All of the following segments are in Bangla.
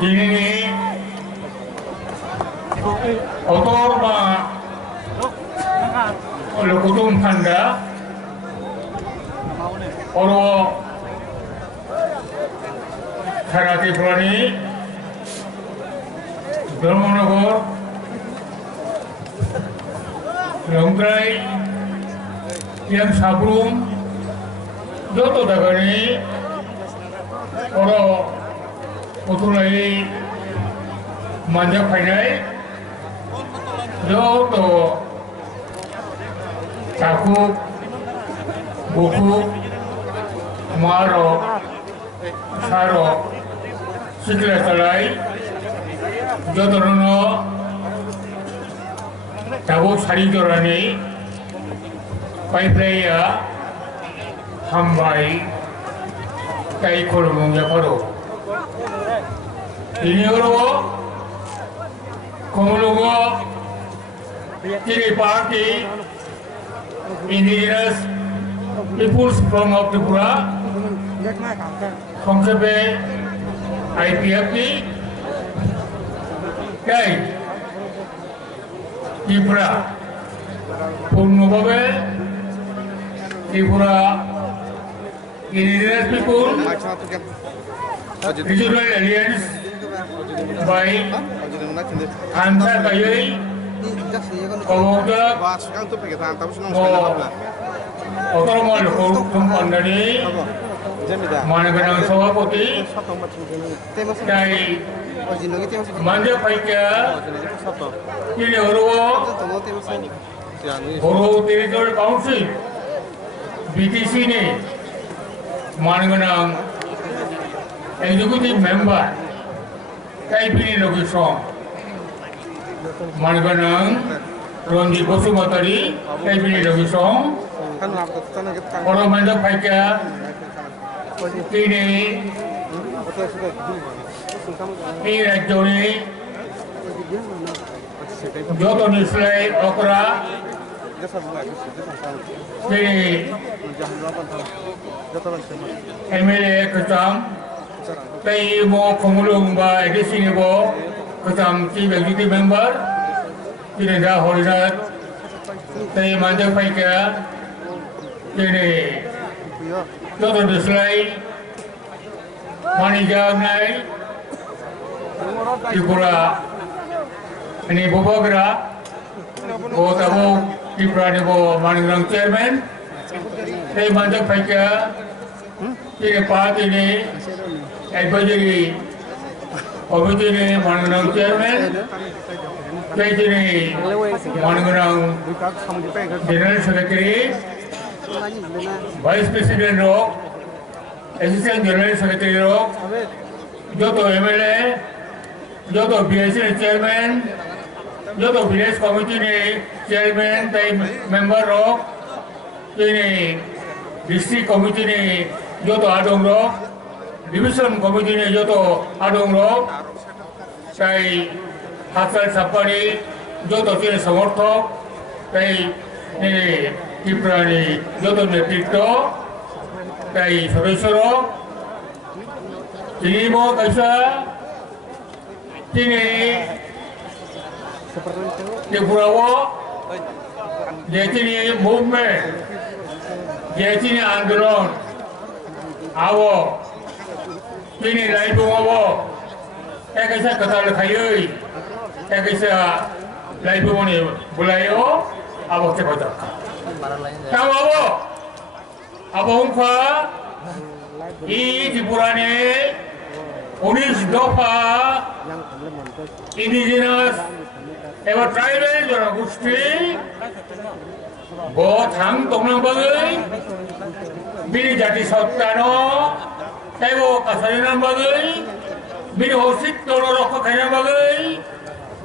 ini otor ma lokutum panda oro Kharati Purani Brahmanagor Longtrai yang Sabrum joto dagani oro utulai manja painai joto cakuk buku maro saro sikla talai joto nono tabuk sari jorani paiplaya hambai kai kolomong japaro ini orang komologo kiri party indigenous peoples from Tripura সংক্ষেপে IPFP kai ত্রিপুরা পূর্ণভাবে Tripura indigenous people regional alliance by Anta Kayoi Komoda Otomal Hukum Pandani Managanang Sawapoti Kai Manja Paika Kini Orowo Orowo Territorial Council BTC ni Managanang Executive Member Kai Pini Logisong Managanang Rondi Bosumatari Kai Pini Logisong Oro Manja Paika Kini এই রাজ্যে যত নিশ্চয় অকরা তিনি এমএলএ কচাম তাই মো খমুলুং বা এডিসিনিব কচাম চিফ এক্সিকিউটিভ মেম্বার তিনি দা হরিনাথ তাই মানজা পাইকা তিনি যত নিশ্চয় Manijangnai Tripura ini Bobogra Tabo Tripura ni Bo Manigrang Chairman Saya Manjak Paika Ini parti ini Advisory Komite ini Manigrang Chairman Saya ini Manigrang General Secretary Vice President Rock Assistant General Secretary Rock, Joto MLA, Joto BSC Chairman, Joto Village Committee Chairman, Member Rock, ini District Committee Joto Adong Rock, Division Committee Joto Adong Rock, saya Hasan Sapari, Joto Sini Samorthok, saya ini Kiprani Joto Netrito. Kai Sodesoro Ini mau kaisa Ini Tripurawo Jadi movement Jadi andolon Awo Ini lain awo Kaisa kata lekayui Kaisa lain ni bulayo Awo cepat Kamu awo Abang Fa, ini Tripura ni 19 দফা indigenous ever tribal জনগোষ্ঠী বথাং তংনাবাগৈ বিনি জাতি সত্তানো তাইব কাছারিনাবাগৈ বিনি অস্তিত্ব রক্ষা খাইনাবাগৈ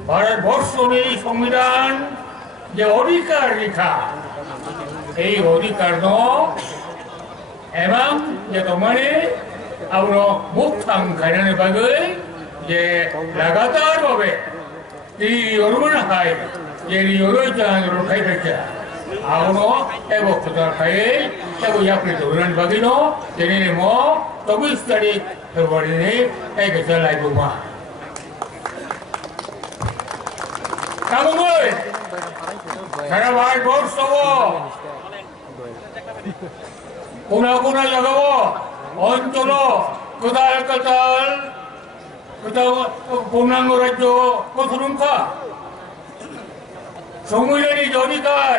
ভারতবর্ষনি সংবিধান যে অধিকার লেখা এই অধিকার ন এবং যে তোমারে আমরা মুক্তাং খাইনানে বাগৈ যে লাগাতার ভাবে এই অরুণা খাই যে অরুই চান খাই থাকে আউনো এবং খোদার খাই এবং ইয়াপনি ধরুন বাগিনো জেনে ম 24 তারিখ ফেব্রুয়ারি নে এক চালাই বুমা কামুই সারা ভারতবর্ষ কোনা কোনা লাগাবো অঞ্চল কোথায় কোথায় কোথাও পূর্ণাঙ্গ রাজ্য কতরুঙ্খা সংবিধানিক অধিকার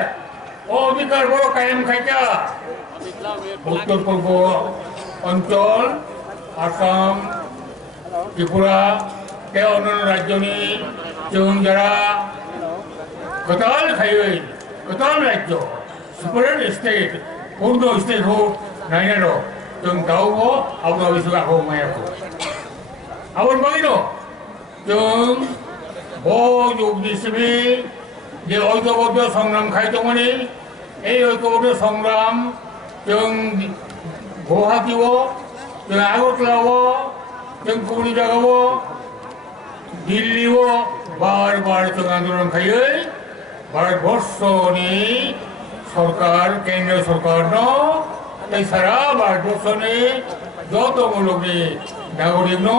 ও অধিকার বড় কায়েম খাইকা উত্তর পূর্ব অঞ্চল আসাম ত্রিপুরা তে অন্যান্য রাজ্যনি जों जरा कताल खाई कताल राज्य सुपरेट स्टेट पूर्ण स्टेट हो नाइन रो जों दावो आवनो बिसुगा हो मायाको आवन बागिनो जों बो युगनि सिबि जे ऐक्यबद्ध संग्राम खायदोंमोन এই ঐক্যবদ্ধ সংগ্রাম जों गुवाहाटीआव जों আগরতলাआव जों गुबुन जायगायाव दिल्लीआव बार बार जों आंदोलन खायो भारतबर्षनि सरकार केंद्र सरकारनो सारा भारतबर्षनि जत मुलुगनि नागरिकनो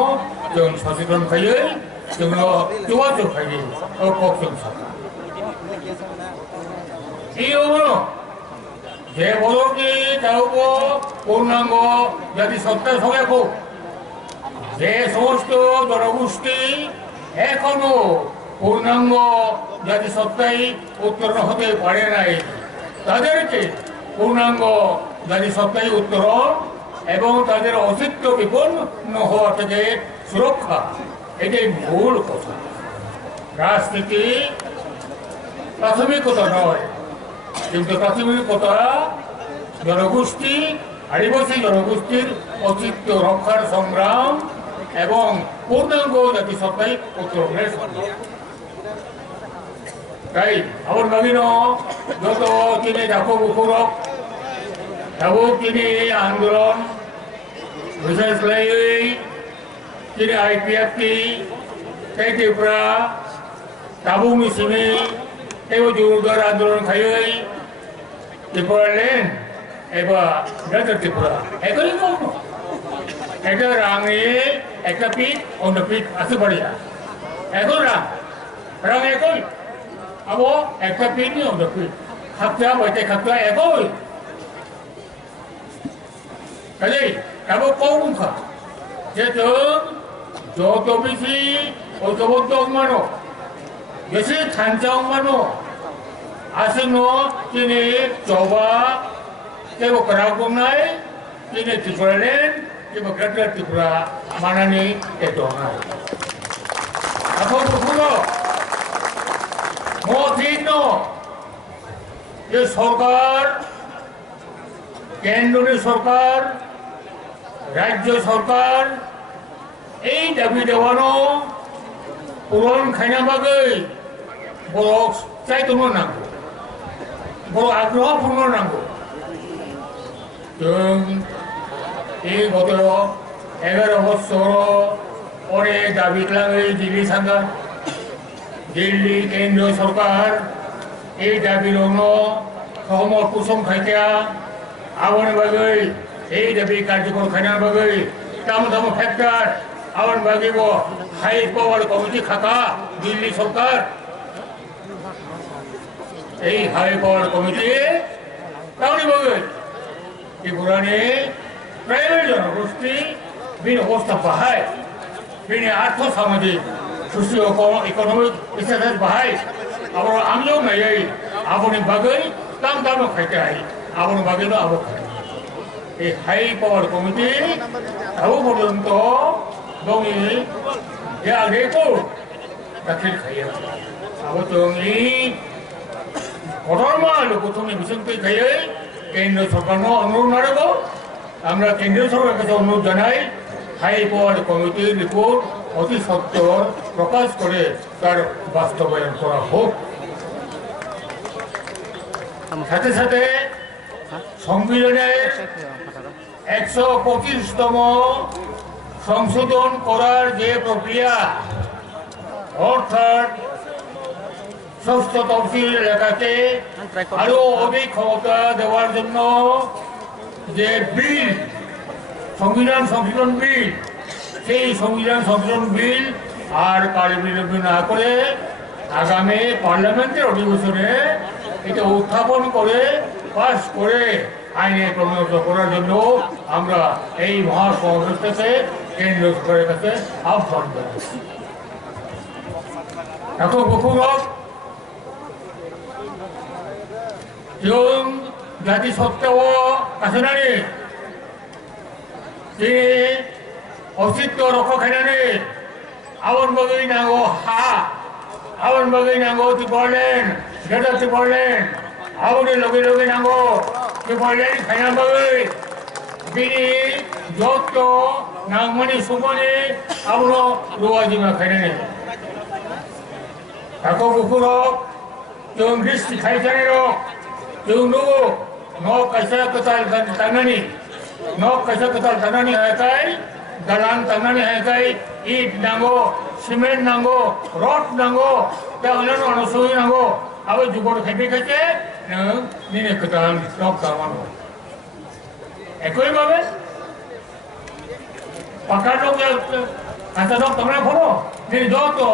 जों सचेतन खायो जोंनो जोगाजोग खायो पक्षजों सरकार যে বলকে তাও পূর্ণাঙ্গ যদি সত্তা সঙ্গে যে সমস্ত জনগোষ্ঠী এখনো পূর্ণাঙ্গ জাতি সত্তায় উত্তরণ হতে পারে নাই তাদেরকে পূর্ণাঙ্গ জাতি সত্তায় উত্তরণ এবং তাদের অস্তিত্ব বিপন্ন হওয়া থেকে সুরক্ষা এটাই মূল কথা রাজনীতি প্রাথমিকতা নয় কিন্তু প্রাথমিকতা জনগোষ্ঠী আদিবাসী জনগোষ্ঠীর অস্তিত্ব রক্ষার সংগ্রাম এবং পূর্ণাঙ্গ জাতিসত্তায় উত্তরণের সংগ্রাম তাই আমার নবীন যত তিনি ডাকু মুখরক এবং তিনি আন্দোলন বিশেষ তিনি আইপিএফটি সেই ত্রিপুরা তাবু মিছিমি এই জোরদার আন্দোলন খাই ত্রিপুরা লেন এবার ত্রিপুরা একই একটা রাঙে একটা পিঠ অন্য পিঠ আসতে পারি এখন রাং একই আবো একটা পিঠ নিয়ে অন্য পিঠ খাপটা বইতে খাপটা একই কাজেই আবো কৌমুখা যে যত বেশি ঐক্যবদ্ধ মানো বেশি খাঞ্চাও মানো আসন্ন তিনি চবা কেবল করাগমনাই তিনি ত্রিপুরা লেন কেবল গ্রেটার ত্রিপুরা মানানি এত এখন শুনো মহিন যে সরকার কেন্দ্রীয় সরকার রাজ্য সরকার এই দাবি দেওয়ানো পূরণ খাইনা বাগৈ বড় চাইতনো নাঙ্গো বড় আগ্রহ পূর্ণ নাঙ্গো जों এই গত 11 বছর অনেক দাবি লাগে দিল্লি সরকার দিল্লি কেন্দ্রীয় সরকার এই দাবির সহমত পোষণ খাইতা আবার বাগৈ এই দাবি কার্যকর খাইনার বাগৈ তাম তাম ফ্যাক্টর আবার বাগিব হাই পাওয়ার কমিটি খাকা দিল্লি সরকার এই হাই পাওয়ার কমিটি তাহলে বাগৈ ত্রিপুরানি প্রাইভেট জনগোষ্ঠী বিন অবস্থা বাহায় বিনি আর্থ সামাজিক সোশিও ইকোনমিক স্ট্যাটাস বাহায় আবার আমিও নাই আপনি বাগৈ দাম দাম খাইতে হাই আপনি বাগৈ আবো খাই এই হাই পাওয়ার কমিটি আবো পর্যন্ত দমি যে আগেকো দাখিল খাইয়া আবো তুমি কঠোরমা লোকথমি বিশংতি খাইয়ে কেন্দ্র সরকার অনুরোধ নাড়ব আমরা কেন্দ্রীয় সরকারের কাছে অনুরোধ জানাই হাই পাওয়ার কমিটির রিপোর্ট অতি সত্বর প্রকাশ করে তার বাস্তবায়ন করা হোক সাথে সাথে সংবিধানের 125তম সংশোধন করার যে প্রক্রিয়া অর্থাৎ ষষ্ঠ তফসিল এলাকাতে আরো অধিক ক্ষমতা দেওয়ার জন্য যে বিল সংবিধান সংশোধন বিল সেই সংবিধান সংশোধন বিল আর কার্যবিলম্ব না করে আগামী পার্লামেন্টের অধিবেশনে এটা উত্থাপন করে পাস করে আইনে পরিণত করার জন্য আমরা এই মহাসমাবেশ থেকে কেন্দ্র সরকারের কাছে আহ্বান জানাচ্ছি। এখন বকুলক yung জাতি সত্ত্বেও আছে না রে, তিনি অস্তিত্ব রক্ষক হেনানি আবার বাগৈ নাঙ্গো হা আবার বাগৈ নাঙ্গো তুই বললেন যেটা তুই বললেন আবার লগে লগে নাঙ্গো তুই বললেন খাইনা বাগৈ তিনি যত নাংমানি সুমনি আবার রুয়া জিমা খাইনানি তাকে বুকুরক yung Kristi খাইছানেরো yung nugo no kaisa ketal tanani no kaisa ketal tanani hai dalan tanani hai it nango cement nango rod nango ta onan anusui nango abe jugor khebe khache nine ketal nok kamano ekoi bhabe pakar nok ata nok tamra phoro ni joto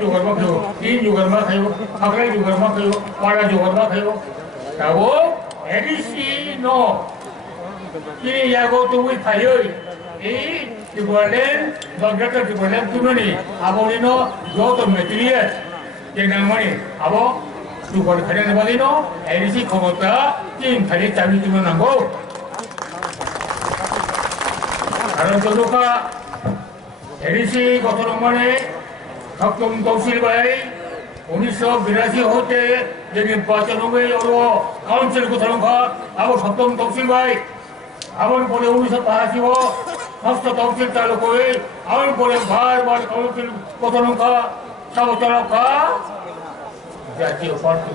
jugar ma khayo tin jugar ma khayo akrai jugar ma khayo para jugar ma khayo tawo edisi no kini yago tuwi khayoi ei tibolen dogata tibolen tunani abolino joto material jenangmani abo jugar khane balino edisi khomota tin khali chabi tunango karon todoka edisi gotoromane সপ্তম তহসিল ভাই 1982 হতে যে নির্বাচন হবে কাউন্সিল গোথরঙ্খা আবার সপ্তম তহসিল ভাই আবার পরে 1985 ষষ্ঠ তহসিল চালু করে আবার পরে বারবার কাউন্সিল গোথরঙ্খা সাবচরঙ্খা জাতীয় পার্টি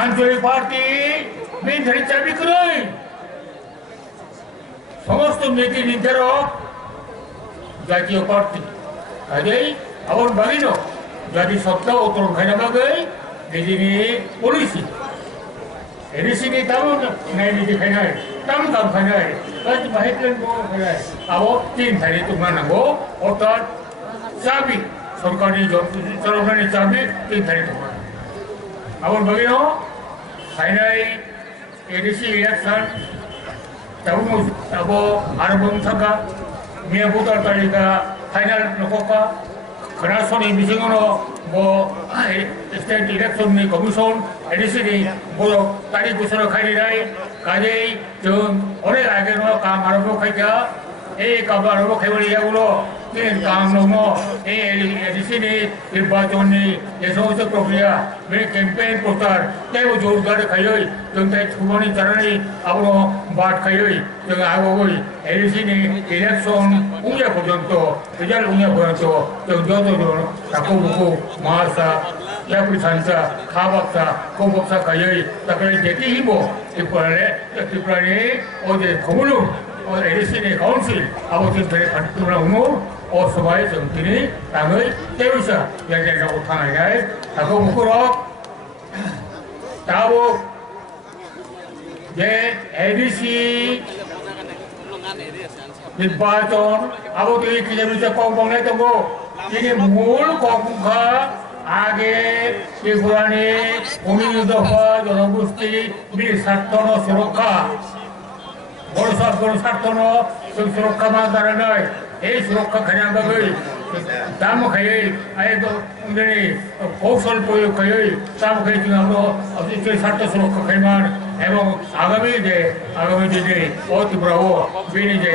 আঞ্চলিক পার্টি মেন ধরে চাবি করে সমস্ত নীতি নির্ধারক জাতীয় party Jadi, awal bagino, jadi sabta otorong kaya bagay, jadi ni polisi. Ini sini tamu naik di kaya, tamu kaya, kasi bahitlan ko kaya. Awo tin hari tu mana go, otot sabi, सरकारी सरकारी चाबी tin hari tu mana. Awal bagino, kaya edisi election, tamu abo arbong saka, mia putar tarika. Final नखका खोनासंनि बिथिङावनो स्टेट इलेक्शन कमिशन एडिसिनि बर' तारिख बोसोराव खायनाय काजै जों अनेक आगेनो काम आरम्भ खायखा এই কাম আরম্ভ খাইবারিয়াগুলো তিন কাম নম এই এডিসিনি নির্বাচনী যে সমস্ত প্রক্রিয়া বি ক্যাম্পেইন প্রচার তেও জোরদার খাইই जों তাই সুবনি চারানি আবনো বাট খাইই जों আগগই এডিসিনি ইলেকশন উনিয়া পর্যন্ত রেজাল্ট উনিয়া পর্যন্ত जों যতজন তাকুবুকু মাসা ইয়াপুরিসানসা খাবাকসা কোবকসা খাইই তাকলে যেটি হিবো ত্রিপুরানি ও যে খবরু और एडिसिनि काउंसिल आबोथिं थानाय खान्थिफोरा उनाव अ सबाय जों दिनै थाङै तेविसा जायगायाव थानायनाय थाखो बुकुरक दाबो जे एडिसि निर्वाचन आबोथिं किजाबिसा कमबांनाय दङ दिनै मूल कमखा आगे त्रिपुरानि 19 दफा जनगोष्ठी बि स्वार्थन सुरक्षा বড় স্বার্থ সুরক্ষা মান দ্বারা নয় এই সুরক্ষা খাই দাম খাই কৌশল প্রয়োগ খাই দাম খাই আমরা স্বার্থ সুরক্ষা খাইমান এবং আগামী দিনে ত্রিপুরাও বেনি যে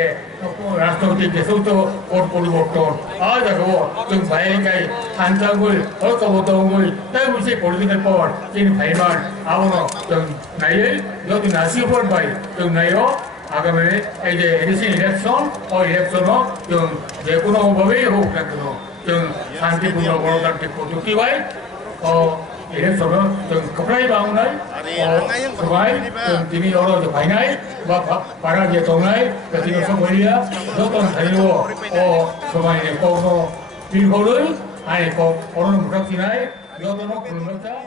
রাষ্ট্রপতি দেশত পট পরিবর্তন আজ দেখো जों ভাইগাই সান্তাগুই ঐক্যবদ্ধগুই তাই বুঝে পলিটিক্যাল পাওয়ার তিনি ভাইমান আবনো जों নাইयै যদি নাসিও পড়বাই जों নাইও आगामी एडिसि इलेक्शन और इलेक्शन जों जेकुनो भावे होक ना केन जों शांतिपूर्ण गणतांत्रिक पद्धति बाय इलेक्शन जों कपड़ाई बांगनाय सबाय जों दिनै अरो फायनाय बा पारा जे दंनाय दिनै सबलिया जतन थायो ओ समायने कोनो बिरगलै आइ को अरन मुखाखिनाय जतन खुलुमनाय